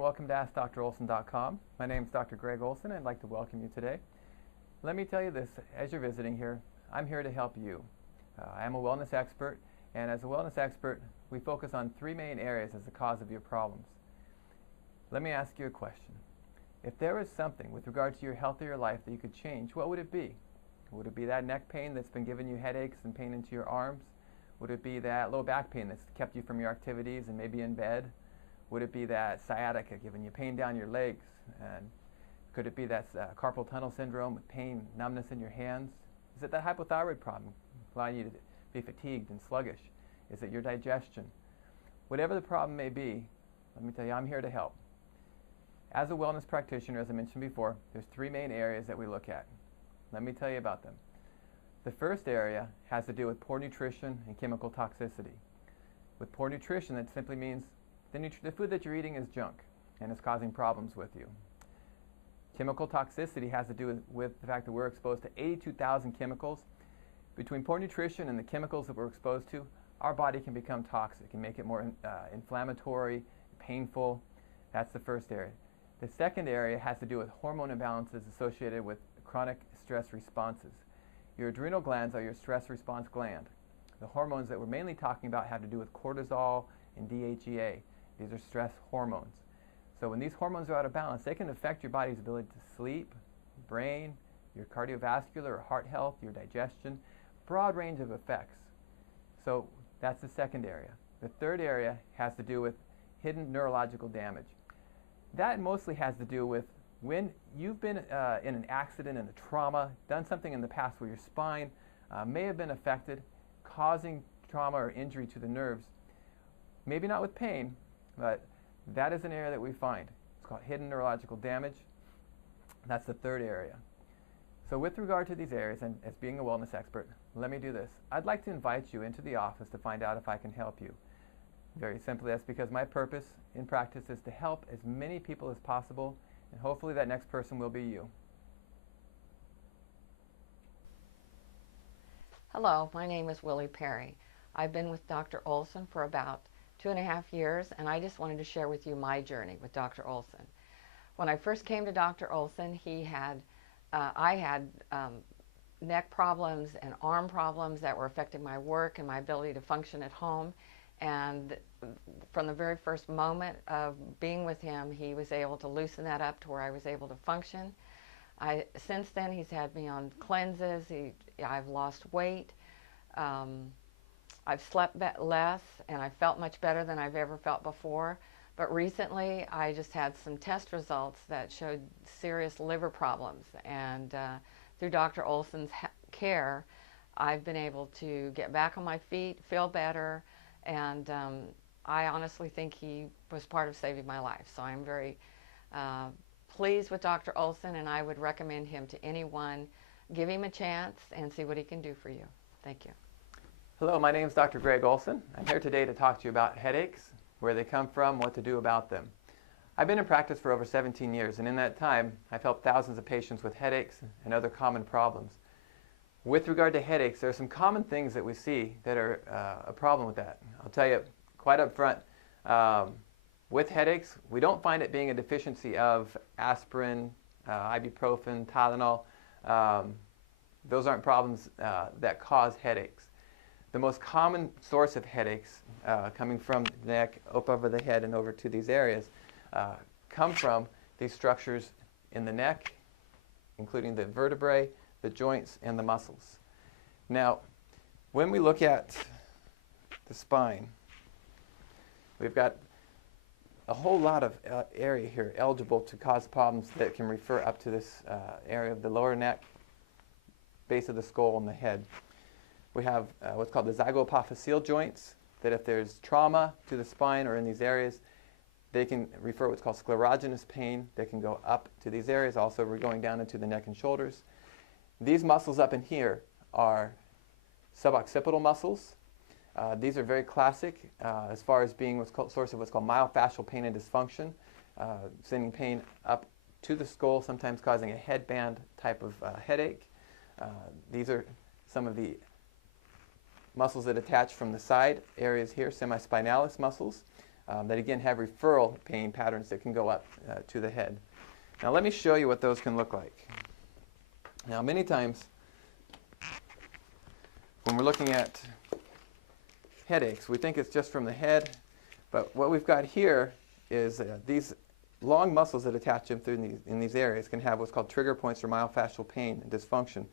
and welcome to AskDrOlson.com. My name is Dr. Greg Olson, and I'd like to welcome you today. Let me tell you this, as you're visiting here, I'm here to help you. I am a wellness expert, and as a wellness expert, we focus on three main areas as the cause of your problems. Let me ask you a question. If there was something with regard to your health or your life that you could change, what would it be? Would it be that neck pain that's been giving you headaches and pain into your arms? Would it be that low back pain that's kept you from your activities and maybe in bed? Would it be that sciatica giving you pain down your legs? And could it be that carpal tunnel syndrome with pain, numbness in your hands? Is it that hypothyroid problem allowing you to be fatigued and sluggish? Is it your digestion? Whatever the problem may be, let me tell you, I'm here to help. As a wellness practitioner, as I mentioned before, there's three main areas that we look at. Let me tell you about them. The first area has to do with poor nutrition and chemical toxicity. With poor nutrition, that simply means the food that you're eating is junk and is causing problems with you. Chemical toxicity has to do with the fact that we're exposed to 82,000 chemicals. Between poor nutrition and the chemicals that we're exposed to, our body can become toxic and make it more inflammatory, painful. That's the first area. The second area has to do with hormone imbalances associated with chronic stress responses. Your adrenal glands are your stress response gland. The hormones that we're mainly talking about have to do with cortisol and DHEA. These are stress hormones. So when these hormones are out of balance, they can affect your body's ability to sleep, brain, your cardiovascular or heart health, your digestion, broad range of effects. So that's the second area. The third area has to do with hidden neurological damage. That mostly has to do with when you've been in an accident, in a trauma, done something in the past where your spine may have been affected, causing trauma or injury to the nerves. Maybe not with pain, but that is an area that we find. It's called hidden neurological damage. That's the third area. So with regard to these areas, and as being a wellness expert, let me do this. I'd like to invite you into the office to find out if I can help you. Very simply, that's because my purpose in practice is to help as many people as possible, and hopefully that next person will be you. Hello, my name is Willie Perry. I've been with Dr. Olson for about 2.5 years, and I just wanted to share with you my journey with Dr. Olson. When I first came to Dr. Olson, I had neck problems and arm problems that were affecting my work and my ability to function at home. And from the very first moment of being with him, he was able to loosen that up to where I was able to function. Since then, he's had me on cleanses. I've lost weight. I've slept less, and I felt much better than I've ever felt before. But recently, I just had some test results that showed serious liver problems. And through Dr. Olson's care, I've been able to get back on my feet, feel better, and I honestly think he was part of saving my life. So I'm very pleased with Dr. Olson, and I would recommend him to anyone. Give him a chance and see what he can do for you. Thank you. Hello, my name is Dr. Greg Olson. I'm here today to talk to you about headaches, where they come from, what to do about them. I've been in practice for over 17 years, and in that time, I've helped thousands of patients with headaches and other common problems. With regard to headaches, there are some common things that we see that are a problem with that. I'll tell you quite up front, with headaches, we don't find it being a deficiency of aspirin, ibuprofen, Tylenol. Those aren't problems that cause headaches. The most common source of headaches coming from the neck, up over the head, and over to these areas come from these structures in the neck, including the vertebrae, the joints, and the muscles. Now, when we look at the spine, we've got a whole lot of area here eligible to cause problems that can refer up to this area of the lower neck, base of the skull, and the head. We have what's called the zygapophyseal joints, that if there's trauma to the spine or in these areas, they can refer what's called sclerogenous pain. They can go up to these areas. Also, we're going down into the neck and shoulders. These muscles up in here are suboccipital muscles. These are very classic as far as being what's called source of what's called myofascial pain and dysfunction, sending pain up to the skull, sometimes causing a headband type of headache. These are some of the muscles that attach from the side areas here, semispinalis muscles. that again have referral pain patterns that can go up to the head. Now let me show you what those can look like. Now many times when we're looking at headaches, we think it's just from the head, but what we've got here is these long muscles that attach in these areas can have what's called trigger points or myofascial pain and dysfunction.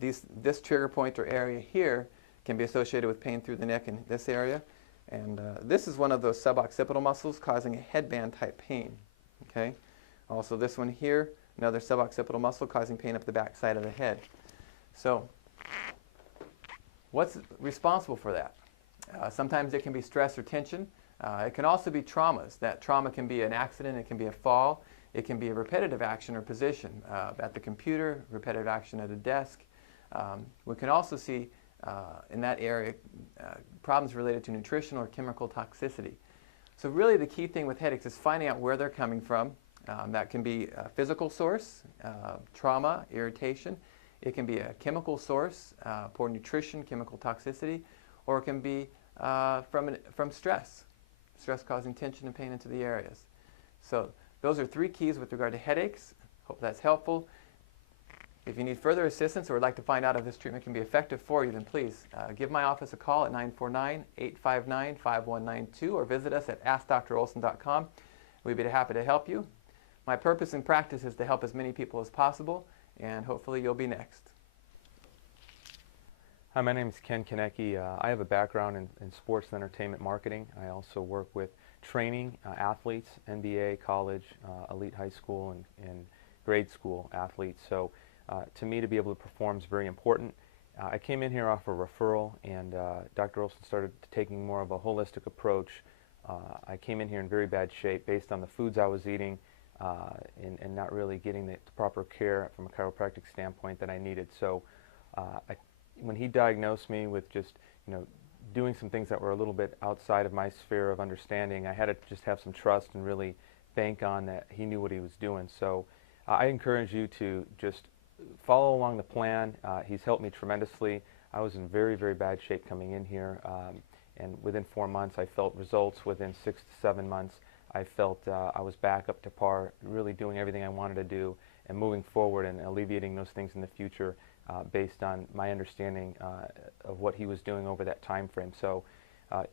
This trigger point or area here can be associated with pain through the neck in this area, and this is one of those suboccipital muscles causing a headband type pain. Okay. Also this one here, another suboccipital muscle causing pain up the back side of the head. So what's responsible for that? Sometimes it can be stress or tension. It can also be traumas. That trauma can be an accident, it can be a fall, it can be a repetitive action or position at the computer, repetitive action at a desk. We can also see in that area problems related to nutritional or chemical toxicity. So really the key thing with headaches is finding out where they're coming from. That can be a physical source, trauma, irritation. It can be a chemical source, poor nutrition, chemical toxicity, or it can be from stress causing tension and pain into the areas. So those are three keys with regard to headaches. Hope that's helpful. If you need further assistance or would like to find out if this treatment can be effective for you, then please give my office a call at 949-859-5192 or visit us at AskDrOlson.com. We'd be happy to help you. My purpose in practice is to help as many people as possible, and hopefully you'll be next. Hi, my name is Ken Konecki. I have a background in sports and entertainment marketing. I also work with training athletes, NBA, college, elite high school, and grade school athletes. So to me, to be able to perform is very important. I came in here off a referral, and Dr. Olson started taking more of a holistic approach. I came in here in very bad shape based on the foods I was eating and not really getting the proper care from a chiropractic standpoint that I needed. So when he diagnosed me with just, doing some things that were a little bit outside of my sphere of understanding, I had to just have some trust and really bank on that he knew what he was doing. So I encourage you to just follow along the plan. He's helped me tremendously. I was in very, very bad shape coming in here, and within 4 months I felt results. Within 6 to 7 months I felt I was back up to par, really doing everything I wanted to do and moving forward and alleviating those things in the future. Based on my understanding of what he was doing over that time frame. So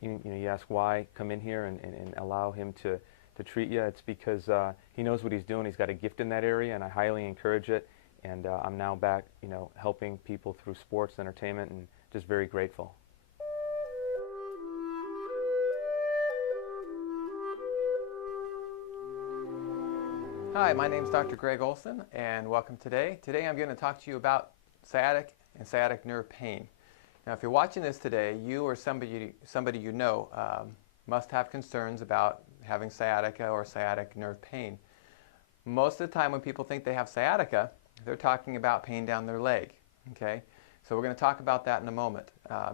you ask why come in here and allow him to treat you. It's because he knows what he's doing. He's got a gift in that area, and I highly encourage it. And I'm now back helping people through sports, entertainment, and just very grateful. Hi, my name is Dr. Greg Olson, and welcome today. Today I'm going to talk to you about sciatic and sciatic nerve pain. Now, if you're watching this today, you or somebody you know must have concerns about having sciatica or sciatic nerve pain. Most of the time when people think they have sciatica, they're talking about pain down their leg. Okay, so we're going to talk about that in a moment.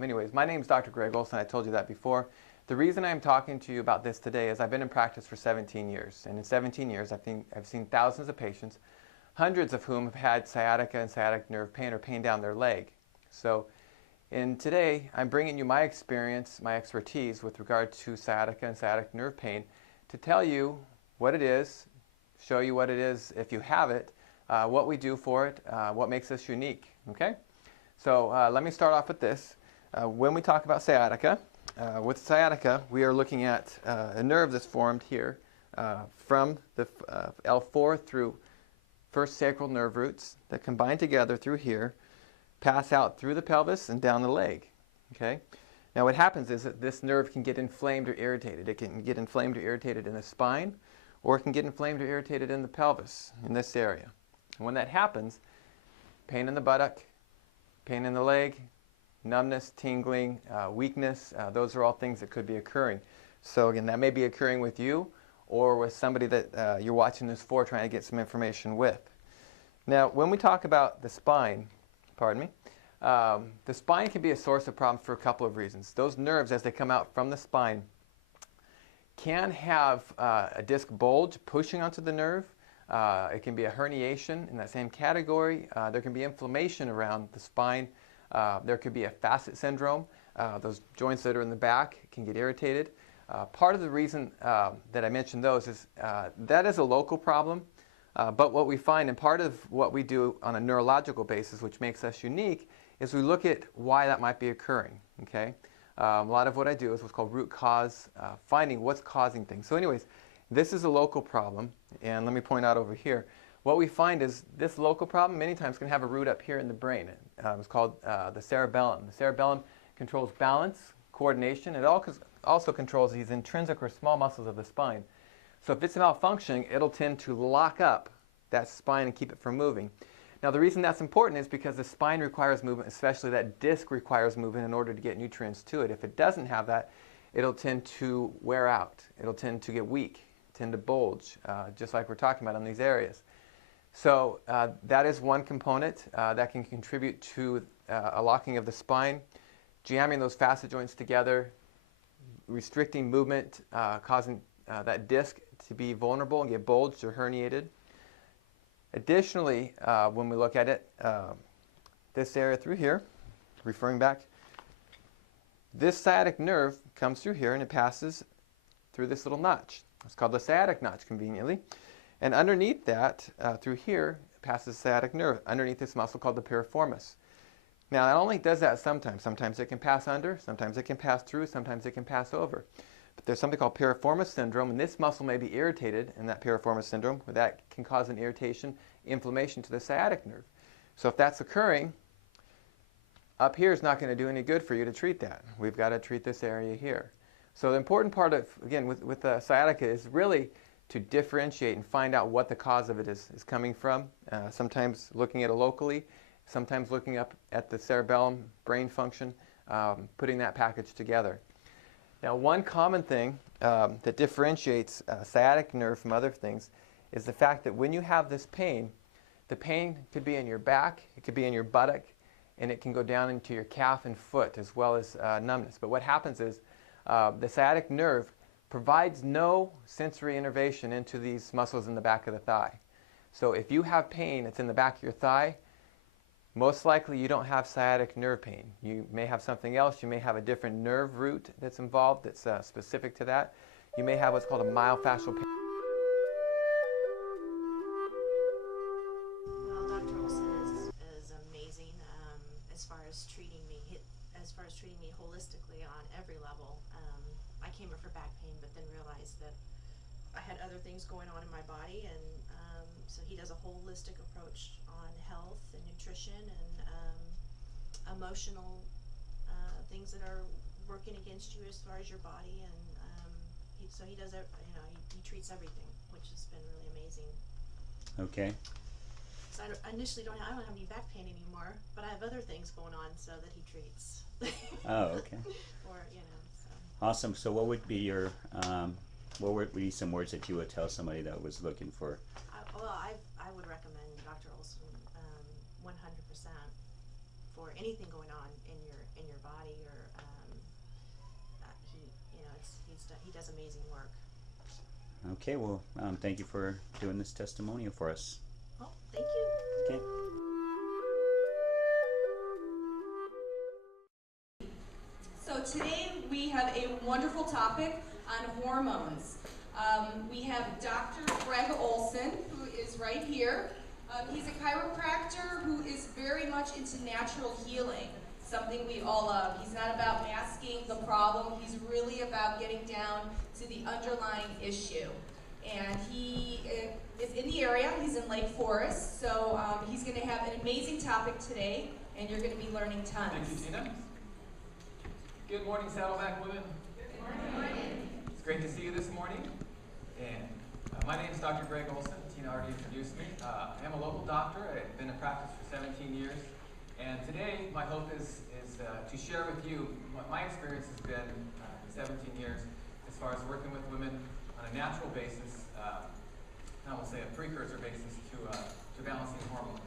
Anyways, my name is Dr. Greg Olson. I told you that before. The reason I'm talking to you about this today is I've been in practice for 17 years, and in 17 years I've seen thousands of patients, hundreds of whom have had sciatica and sciatic nerve pain or pain down their leg. So today I'm bringing you my experience, my expertise with regard to sciatica and sciatic nerve pain to tell you what it is, show you what it is if you have it, what we do for it, what makes us unique. Okay? So let me start off with this. When we talk about sciatica, with sciatica we are looking at a nerve that's formed here from the L4 through first sacral nerve roots that combine together through here, pass out through the pelvis and down the leg. Okay? Now what happens is that this nerve can get inflamed or irritated. It can get inflamed or irritated in the spine, or it can get inflamed or irritated in the pelvis, in this area. And when that happens, pain in the buttock, pain in the leg, numbness, tingling, weakness, those are all things that could be occurring. So again, that may be occurring with you or with somebody that you're watching this for, trying to get some information with. Now, when we talk about the spine, the spine can be a source of problems for a couple of reasons. Those nerves, as they come out from the spine, can have a disc bulge pushing onto the nerve. It can be a herniation in that same category. There can be inflammation around the spine. There could be a facet syndrome. Those joints that are in the back can get irritated. Part of the reason that I mentioned those is that is a local problem, but what we find, and part of what we do on a neurological basis, which makes us unique, is we look at why that might be occurring. Okay, a lot of what I do is what's called root cause, finding what's causing things. So anyways, this is a local problem, and let me point out over here. What we find is this local problem many times can have a root up here in the brain. It's called the cerebellum. The cerebellum controls balance, coordination. It also controls these intrinsic or small muscles of the spine. So if it's malfunctioning, it'll tend to lock up that spine and keep it from moving. Now the reason that's important is because the spine requires movement, especially that disc requires movement in order to get nutrients to it. If it doesn't have that, it'll tend to wear out. It'll tend to get weak, tend to bulge, just like we're talking about in these areas. So that is one component that can contribute to a locking of the spine, jamming those facet joints together, restricting movement, causing that disc to be vulnerable and get bulged or herniated. Additionally, when we look at it, this area through here, referring back, this sciatic nerve comes through here and it passes through this little notch. It's called the sciatic notch, conveniently. And underneath that, through here, passes the sciatic nerve, underneath this muscle called the piriformis. Now, it only does that sometimes. Sometimes it can pass under, sometimes it can pass through, sometimes it can pass over. But there's something called piriformis syndrome, and this muscle may be irritated in that piriformis syndrome, where that can cause an irritation, inflammation to the sciatic nerve. So if that's occurring, up here is not going to do any good for you to treat that. We've got to treat this area here. So the important part of, again, with the sciatica is really to differentiate and find out what the cause of it is coming from. Sometimes looking at it locally, sometimes looking up at the cerebellum, brain function, putting that package together. Now, one common thing that differentiates sciatic nerve from other things is the fact that when you have this pain, the pain could be in your back, it could be in your buttock, and it can go down into your calf and foot as well as numbness. But what happens is the sciatic nerve provides no sensory innervation into these muscles in the back of the thigh. So if you have pain that's in the back of your thigh, most likely you don't have sciatic nerve pain. You may have something else. You may have a different nerve root that's involved that's specific to that. You may have what's called a myofascial pain. Well, Dr. Olson is amazing as far as treating me. Holistically on every level. I came in for back pain, but then realized that I had other things going on in my body, and so he does a holistic approach on health and nutrition and emotional things that are working against you as far as your body, and so he does he treats everything, which has been really amazing. Okay. So I initially I don't have any back pain anymore, but I have other things going on so that he treats. Oh, okay. Or so. Awesome. So what would be your what would be some words that you would tell somebody that was looking for? I would recommend Dr. Olson 100% for anything going on in your body, or he does amazing work. Okay. Well, thank you for doing this testimonial for us. Well, thank you. Okay. So today we have a wonderful topic on hormones. We have Dr. Greg Olson, who is right here. He's a chiropractor who is very much into natural healing, something we all love. He's not about masking the problem. He's really about getting down to the underlying issue. And he is in the area. He's in Lake Forest. So he's going to have an amazing topic today, and you're going to be learning tons. Thank you, Tina. Good morning, Saddleback women. Good morning. It's great to see you this morning. And my name is Dr. Greg Olson. Tina already introduced me. I am a local doctor. I've been in practice for 17 years. And today, my hope is to share with you what my experience has been in 17 years as far as working with women on a natural basis, I will say a precursor basis to balancing hormones.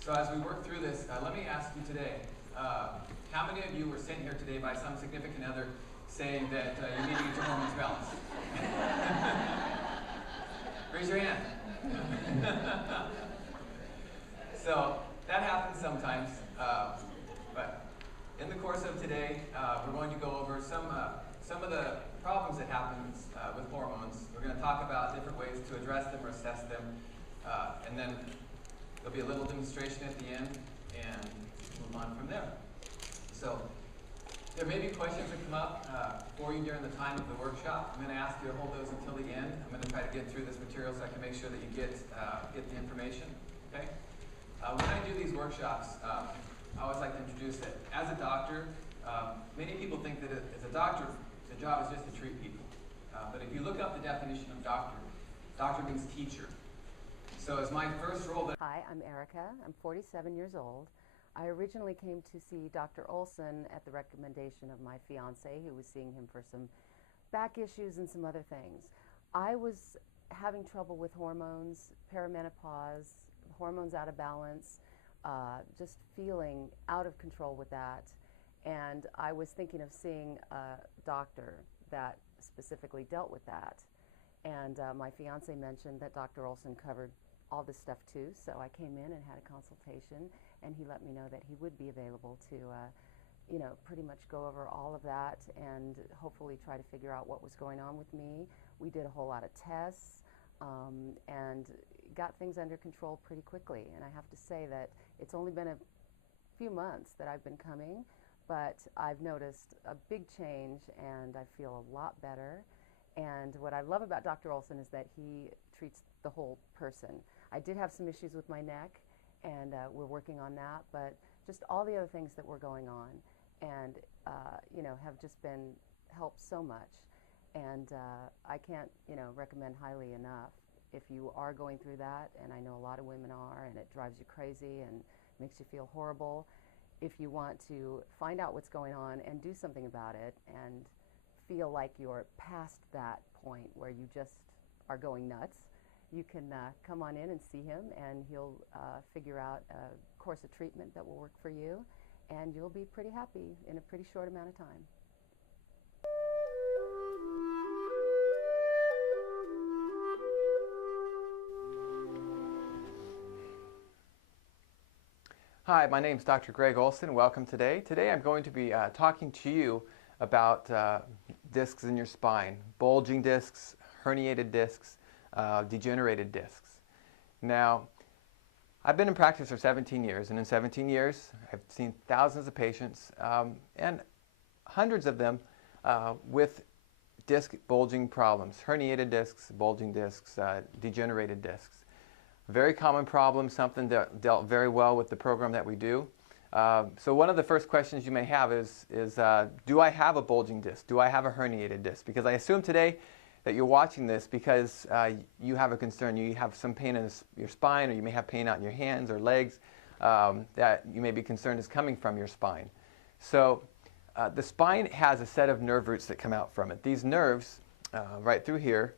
So as we work through this, let me ask you today, how many of you were sent here today by some significant other saying that you need to get your hormones balanced? Raise your hand. So that happens sometimes, but in the course of today, we're going to go over some of the problems that happens with hormones. We're going to talk about different ways to address them or assess them, and then there'll be a little demonstration at the end, and move on from there. So there may be questions that come up for you during the time of the workshop. I'm going to ask you to hold those until the end. I'm going to try to get through this material so I can make sure that you get the information. Okay? When I do these workshops, I always like to introduce that as a doctor, many people think that as a doctor, the job is just to treat people. But if you look up the definition of doctor, doctor means teacher. So as my first role that Hi, I'm Erica. I'm 47 years old. I originally came to see Dr. Olson at the recommendation of my fiance, who was seeing him for some back issues and some other things. I was having trouble with hormones, perimenopause, hormones out of balance, just feeling out of control with that. And I was thinking of seeing a doctor that specifically dealt with that. And my fiance mentioned that Dr. Olson covered all this stuff too, so I came in and had a consultation, and he let me know that he would be available to, you know, pretty much go over all of that and hopefully try to figure out what was going on with me. We did a whole lot of tests and got things under control pretty quickly. And I have to say that it's only been a few months that I've been coming, but I've noticed a big change and I feel a lot better. And what I love about Dr. Olson is that he treats the whole person. I did have some issues with my neck, and we're working on that, but just all the other things that were going on and you know, have just been helped so much. And I can't, you know, recommend highly enough if you are going through that, and I know a lot of women are, and it drives you crazy and makes you feel horrible. If you want to find out what's going on and do something about it and feel like you're past that point where you just are going nuts, you can come on in and see him, and he'll figure out a course of treatment that will work for you, and you'll be pretty happy in a pretty short amount of time. Hi, my name is Dr. Greg Olson. Welcome today. Today I'm going to be talking to you about discs in your spine, bulging discs, herniated discs, degenerated discs. Now, I've been in practice for 17 years, and in 17 years I've seen thousands of patients and hundreds of them with disc bulging problems, herniated discs, bulging discs, degenerated discs. Very common problem, something that dealt very well with the program that we do. So one of the first questions you may have is do I have a bulging disc? Do I have a herniated disc? Because I assume today that you're watching this because you have a concern. You have some pain in your spine, or you may have pain out in your hands or legs that you may be concerned is coming from your spine. So the spine has a set of nerve roots that come out from it. These nerves, right through here,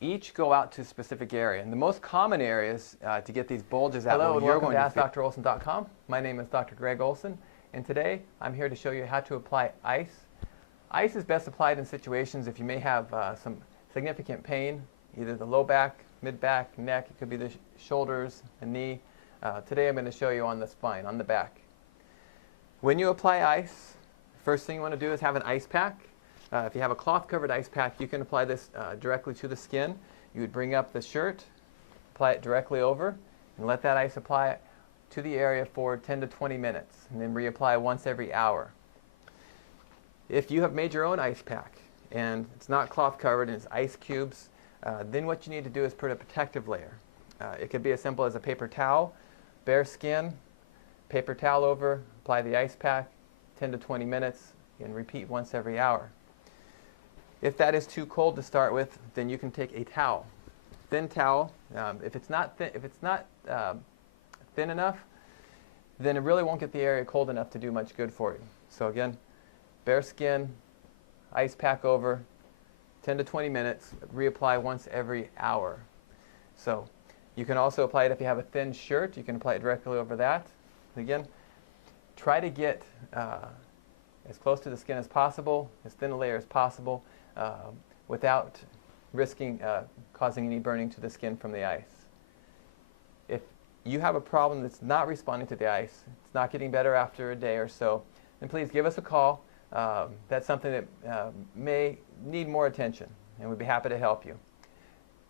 each go out to a specific area. And the most common areas to get these bulges out. Hello, and welcome to AskDrOlson.com. My name is Dr. Greg Olson, and today I'm here to show you how to apply ice. Ice is best applied in situations if you may have some significant pain, either the low back, mid back, neck, it could be the shoulders, the knee. Today I'm going to show you on the spine, on the back. When you apply ice, first thing you want to do is have an ice pack. If you have a cloth-covered ice pack, you can apply this directly to the skin. You would bring up the shirt, apply it directly over, and let that ice apply to the area for 10 to 20 minutes, and then reapply once every hour. If you have made your own ice pack, and it's not cloth-covered and it's ice cubes, then what you need to do is put a protective layer. It could be as simple as a paper towel, bare skin, paper towel over, apply the ice pack, 10 to 20 minutes, and repeat once every hour. If that is too cold to start with, then you can take a towel, thin towel. If it's not thin enough, then it really won't get the area cold enough to do much good for you. So again, bare skin, ice pack over, 10 to 20 minutes, reapply once every hour. So you can also apply it if you have a thin shirt. You can apply it directly over that. Again, try to get as close to the skin as possible, as thin a layer as possible, without risking causing any burning to the skin from the ice. If you have a problem that's not responding to the ice, it's not getting better after a day or so, then please give us a call. that's something that may need more attention, and we'd be happy to help you.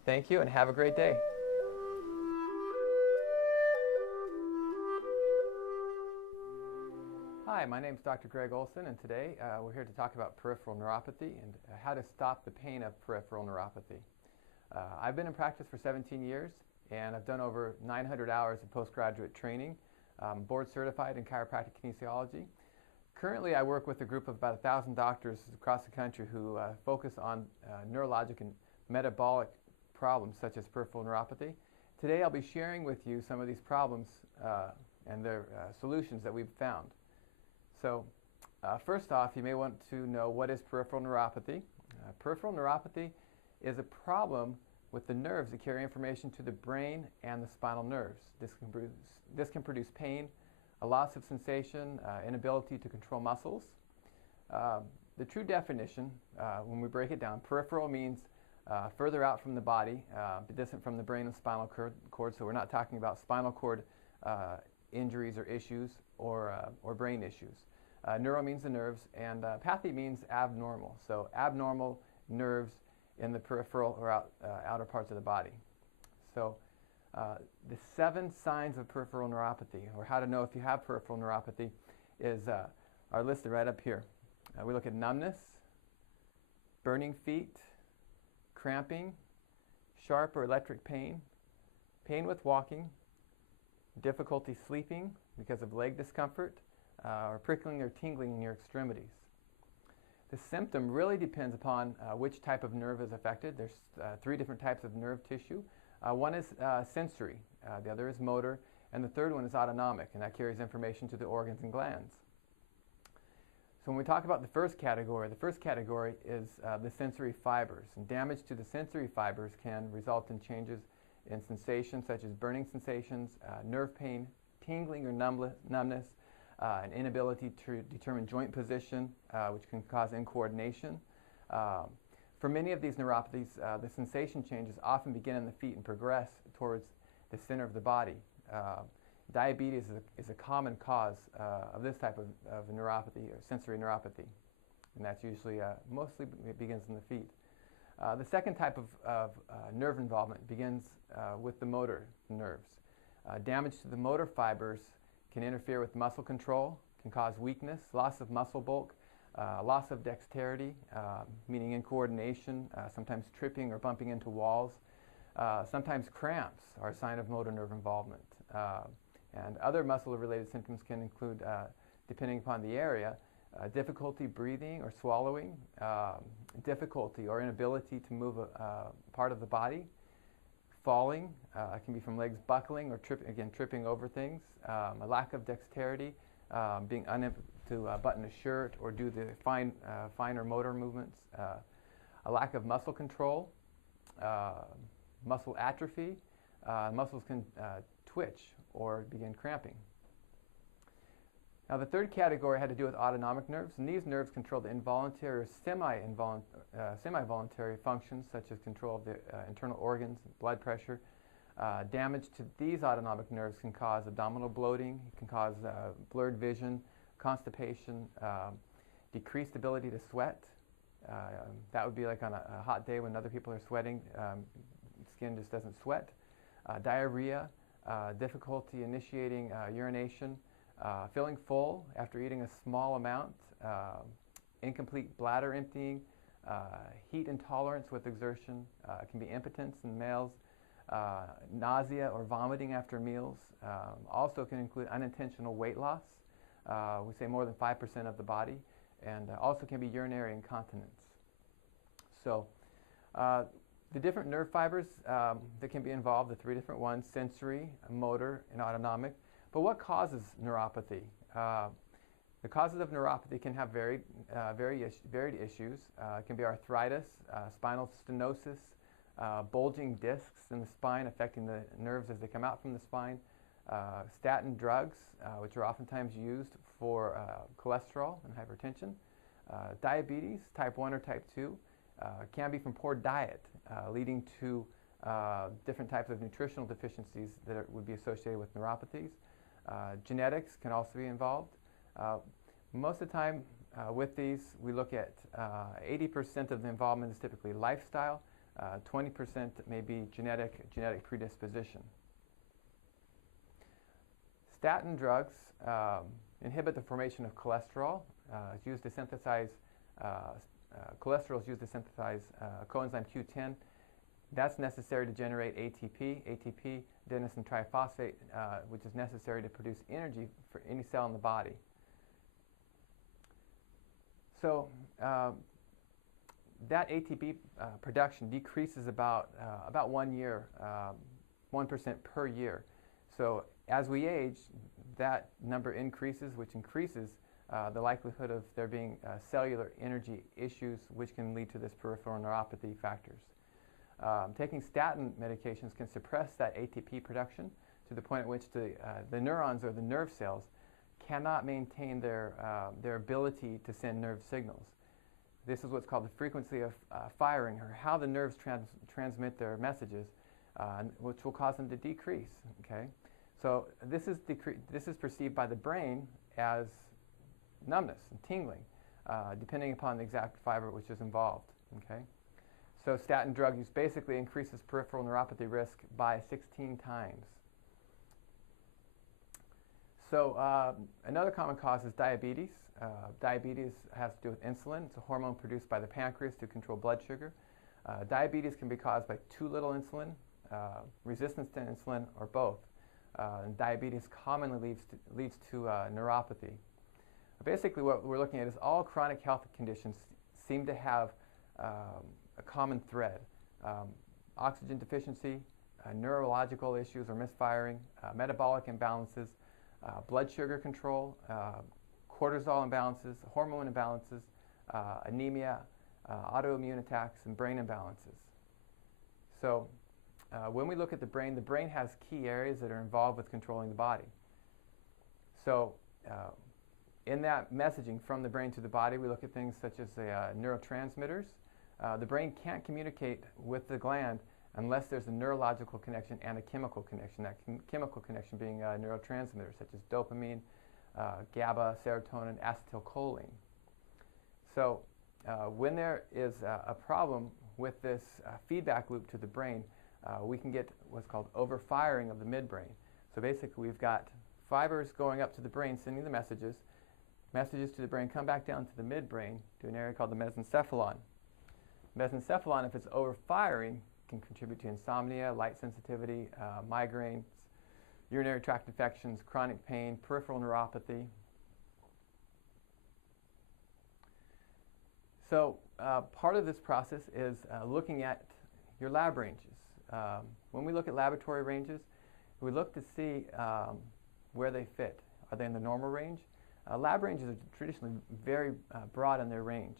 Thank you, and have a great day. Hi, my name is Dr. Greg Olson, and today we're here to talk about peripheral neuropathy and how to stop the pain of peripheral neuropathy. I've been in practice for 17 years, and I've done over 900 hours of postgraduate training. I'm board certified in chiropractic kinesiology. Currently, I work with a group of about 1,000 doctors across the country who focus on neurologic and metabolic problems such as peripheral neuropathy. Today, I'll be sharing with you some of these problems and their solutions that we've found. So, first off, you may want to know what is peripheral neuropathy. Peripheral neuropathy is a problem with the nerves that carry information to the brain and the spinal nerves. This can produce pain, a loss of sensation, inability to control muscles. The true definition, when we break it down, peripheral means further out from the body, distant from the brain and spinal cord, so we're not talking about spinal cord injuries or issues or brain issues. Neuro means the nerves, and pathy means abnormal, so abnormal nerves in the peripheral or outer parts of the body. So the 7 signs of peripheral neuropathy, or how to know if you have peripheral neuropathy, are listed right up here. We look at numbness, burning feet, cramping, sharp or electric pain, pain with walking, difficulty sleeping because of leg discomfort, or prickling or tingling in your extremities. The symptom really depends upon which type of nerve is affected. There's 3 different types of nerve tissue. One is sensory, the other is motor, and the third one is autonomic, and that carries information to the organs and glands. So when we talk about the first category is the sensory fibers. And damage to the sensory fibers can result in changes in sensations such as burning sensations, nerve pain, tingling or numbness, an inability to determine joint position, which can cause incoordination. For many of these neuropathies, the sensation changes often begin in the feet and progress towards the center of the body. Diabetes is a common cause of this type of neuropathy, or sensory neuropathy, and that's usually mostly it begins in the feet. The second type of nerve involvement begins with the motor nerves. Damage to the motor fibers can interfere with muscle control, can cause weakness, loss of muscle bulk, loss of dexterity, meaning incoordination, sometimes tripping or bumping into walls. Sometimes cramps are a sign of motor nerve involvement. And other muscle-related symptoms can include, depending upon the area, difficulty breathing or swallowing, difficulty or inability to move a part of the body, falling, can be from legs buckling or tripping over things, a lack of dexterity, being unable to button a shirt or do the finer motor movements, a lack of muscle control, muscle atrophy, muscles can twitch or begin cramping. Now the third category had to do with autonomic nerves, and these nerves control the involuntary or semi-voluntary functions such as control of the internal organs, blood pressure. Damage to these autonomic nerves can cause abdominal bloating, it can cause blurred vision, constipation, decreased ability to sweat. That would be like on a hot day when other people are sweating, skin just doesn't sweat. Diarrhea, difficulty initiating urination, feeling full after eating a small amount, incomplete bladder emptying, heat intolerance with exertion, can be impotence in males, nausea or vomiting after meals. Also can include unintentional weight loss, we say more than 5% of the body, and also can be urinary incontinence. So the different nerve fibers that can be involved, the 3 different ones, sensory, motor, and autonomic. But what causes neuropathy? The causes of neuropathy can have varied issues. It can be arthritis, spinal stenosis, bulging discs in the spine affecting the nerves as they come out from the spine, statin drugs, which are oftentimes used for cholesterol and hypertension, diabetes, type 1 or type 2, can be from poor diet, leading to different types of nutritional deficiencies that would be associated with neuropathies. Genetics can also be involved. Most of the time, with these, we look at 80% of the involvement is typically lifestyle, 20% may be genetic predisposition. Statin drugs inhibit the formation of cholesterol. It's used to synthesize cholesterol is used to synthesize coenzyme Q10. That's necessary to generate ATP. ATP, adenosine triphosphate, which is necessary to produce energy for any cell in the body. So that ATP production decreases about 1 year, 1% per year. So as we age, that number increases, which increases the likelihood of there being cellular energy issues, which can lead to this peripheral neuropathy factors. Taking statin medications can suppress that ATP production to the point at which the neurons or the nerve cells cannot maintain their ability to send nerve signals. This is what's called the frequency of firing, or how the nerves transmit their messages, which will cause them to decrease. Okay, so this is perceived by the brain as numbness and tingling, depending upon the exact fiber which is involved. Okay, so statin drug use basically increases peripheral neuropathy risk by 16 times. So another common cause is diabetes. Diabetes has to do with insulin. It's a hormone produced by the pancreas to control blood sugar. Diabetes can be caused by too little insulin, resistance to insulin, or both. And diabetes commonly leads to neuropathy. Basically, what we're looking at is all chronic health conditions seem to have a common thread. Oxygen deficiency, neurological issues or misfiring, metabolic imbalances, blood sugar control, cortisol imbalances, hormone imbalances, anemia, autoimmune attacks, and brain imbalances. So when we look at the brain has key areas that are involved with controlling the body. So in that messaging from the brain to the body, we look at things such as neurotransmitters. The brain can't communicate with the gland unless there's a neurological connection and a chemical connection, that chemical connection being neurotransmitters such as dopamine, GABA, serotonin, acetylcholine. So when there is a problem with this feedback loop to the brain, we can get what's called overfiring of the midbrain. So basically we've got fibers going up to the brain sending the messages. Messages to the brain come back down to the midbrain to an area called the mesencephalon. Mesencephalon, if it's overfiring, can contribute to insomnia, light sensitivity, migraines, urinary tract infections, chronic pain, peripheral neuropathy. So part of this process is looking at your lab ranges. When we look at laboratory ranges, we look to see where they fit. Are they in the normal range? Lab ranges are traditionally very broad in their range.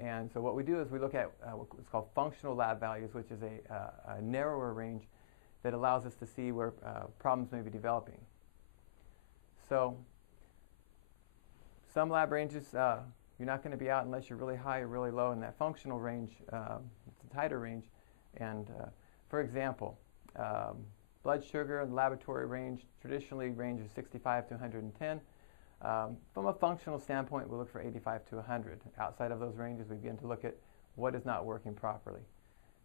And so what we do is we look at what's called functional lab values, which is a narrower range that allows us to see where problems may be developing. So some lab ranges, you're not going to be out unless you're really high or really low in that functional range. It's a tighter range. And for example, blood sugar in the laboratory range traditionally ranges 65 to 110. From a functional standpoint, we look for 85 to 100. Outside of those ranges, we begin to look at what is not working properly.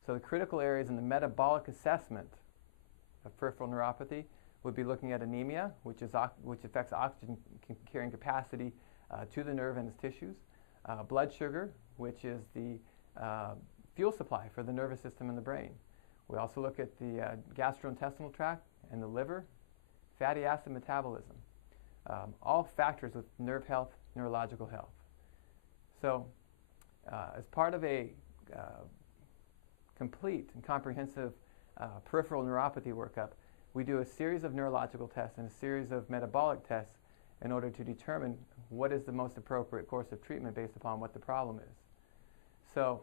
So the critical areas in the metabolic assessment of peripheral neuropathy would be looking at anemia, which affects oxygen carrying capacity to the nerve and its tissues. Blood sugar, which is the fuel supply for the nervous system in the brain. We also look at the gastrointestinal tract and the liver, fatty acid metabolism. All factors with nerve health, neurological health. So as part of a complete and comprehensive peripheral neuropathy workup, we do a series of neurological tests and a series of metabolic tests in order to determine what is the most appropriate course of treatment based upon what the problem is. So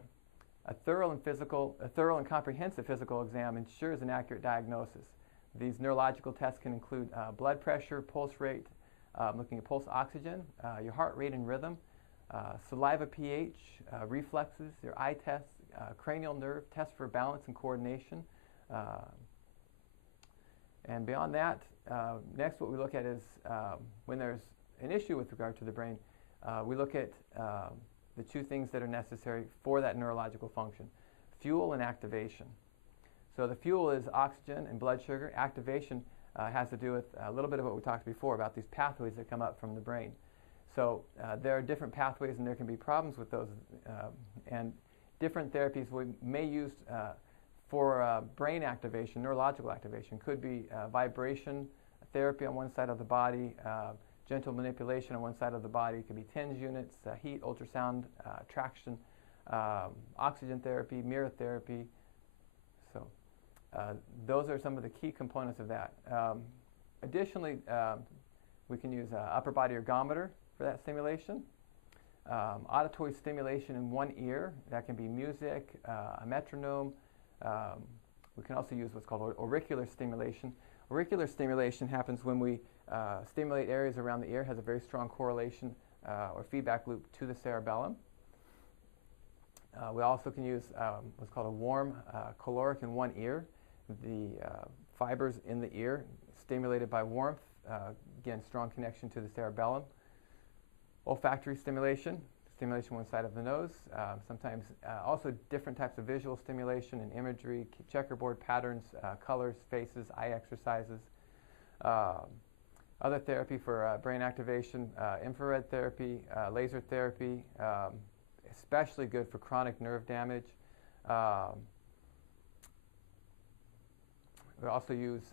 a thorough and comprehensive physical exam ensures an accurate diagnosis. These neurological tests can include blood pressure, pulse rate, looking at pulse oxygen, your heart rate and rhythm, saliva pH, reflexes, your eye tests, cranial nerve, tests for balance and coordination. And beyond that, next what we look at is when there's an issue with regard to the brain, we look at the two things that are necessary for that neurological function: fuel and activation. So the fuel is oxygen and blood sugar. Activation has to do with a little bit of what we talked before about these pathways that come up from the brain. So there are different pathways, and there can be problems with those, and different therapies we may use for brain activation, neurological activation. Could be vibration therapy on one side of the body, gentle manipulation on one side of the body. It could be TENS units, heat, ultrasound, traction, oxygen therapy, mirror therapy. So those are some of the key components of that. Additionally, we can use upper body ergometer for that stimulation. Auditory stimulation in one ear, that can be music, a metronome. We can also use what's called auricular stimulation. Auricular stimulation happens when we stimulate areas around the ear, has a very strong correlation or feedback loop to the cerebellum. We also can use what's called a warm caloric in one ear. The fibers in the ear stimulated by warmth, again, strong connection to the cerebellum. Olfactory stimulation, stimulation one side of the nose. Sometimes also different types of visual stimulation and imagery, checkerboard patterns, colors, faces, eye exercises. Other therapy for brain activation, infrared therapy, laser therapy, especially good for chronic nerve damage. We also use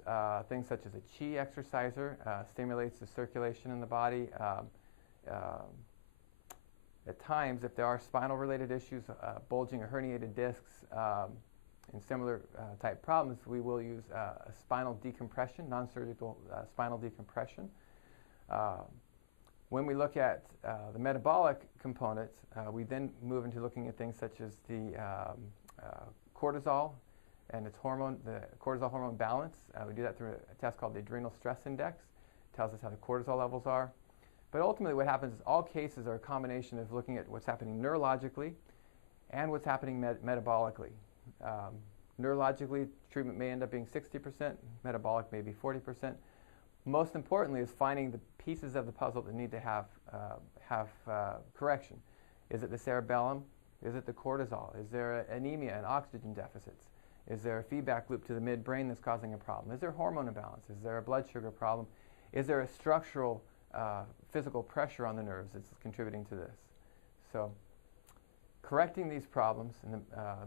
things such as a chi exerciser, stimulates the circulation in the body. At times, if there are spinal-related issues, bulging or herniated discs, and similar type problems, we will use a spinal decompression, non-surgical spinal decompression. When we look at the metabolic components, we then move into looking at things such as the cortisol and its hormone, the cortisol hormone balance. We do that through a test called the adrenal stress index. It tells us how the cortisol levels are. But ultimately what happens is all cases are a combination of looking at what's happening neurologically and what's happening metabolically. Neurologically, treatment may end up being 60%, metabolic may be 40%. Most importantly is finding the pieces of the puzzle that need to have correction. Is it the cerebellum? Is it the cortisol? Is there anemia and oxygen deficits? Is there a feedback loop to the midbrain that's causing a problem? Is there hormone imbalance? Is there a blood sugar problem? Is there a structural physical pressure on the nerves that's contributing to this? So correcting these problems in the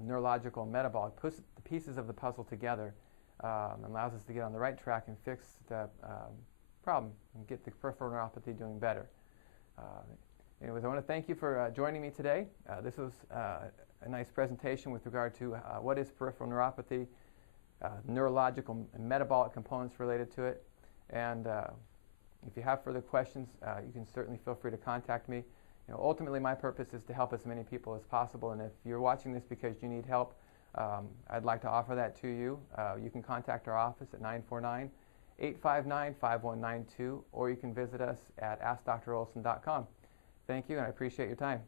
neurological and metabolic puts the pieces of the puzzle together, allows us to get on the right track and fix the problem and get the peripheral neuropathy doing better. Anyways, I want to thank you for joining me today. This was a nice presentation with regard to what is peripheral neuropathy, neurological and metabolic components related to it. And if you have further questions, you can certainly feel free to contact me. Ultimately, my purpose is to help as many people as possible. And if you're watching this because you need help, I'd like to offer that to you. You can contact our office at 949-859-5192, or you can visit us at AskDrOlson.com. Thank you, and I appreciate your time.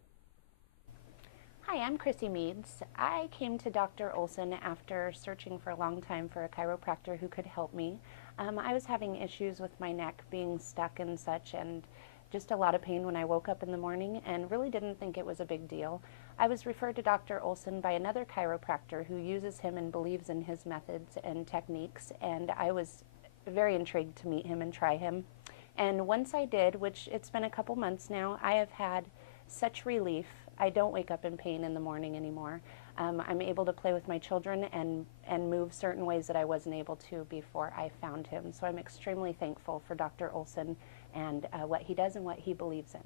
Hi, I'm Chrissy Meads. I came to Dr. Olson after searching for a long time for a chiropractor who could help me. I was having issues with my neck being stuck and such, and just a lot of pain when I woke up in the morning, and really didn't think it was a big deal. I was referred to Dr. Olson by another chiropractor who uses him and believes in his methods and techniques, and I was very intrigued to meet him and try him. And once I did, which it's been a couple months now, I have had such relief. I don't wake up in pain in the morning anymore. I'm able to play with my children and move certain ways that I wasn't able to before I found him. So I'm extremely thankful for Dr. Olson and what he does and what he believes in.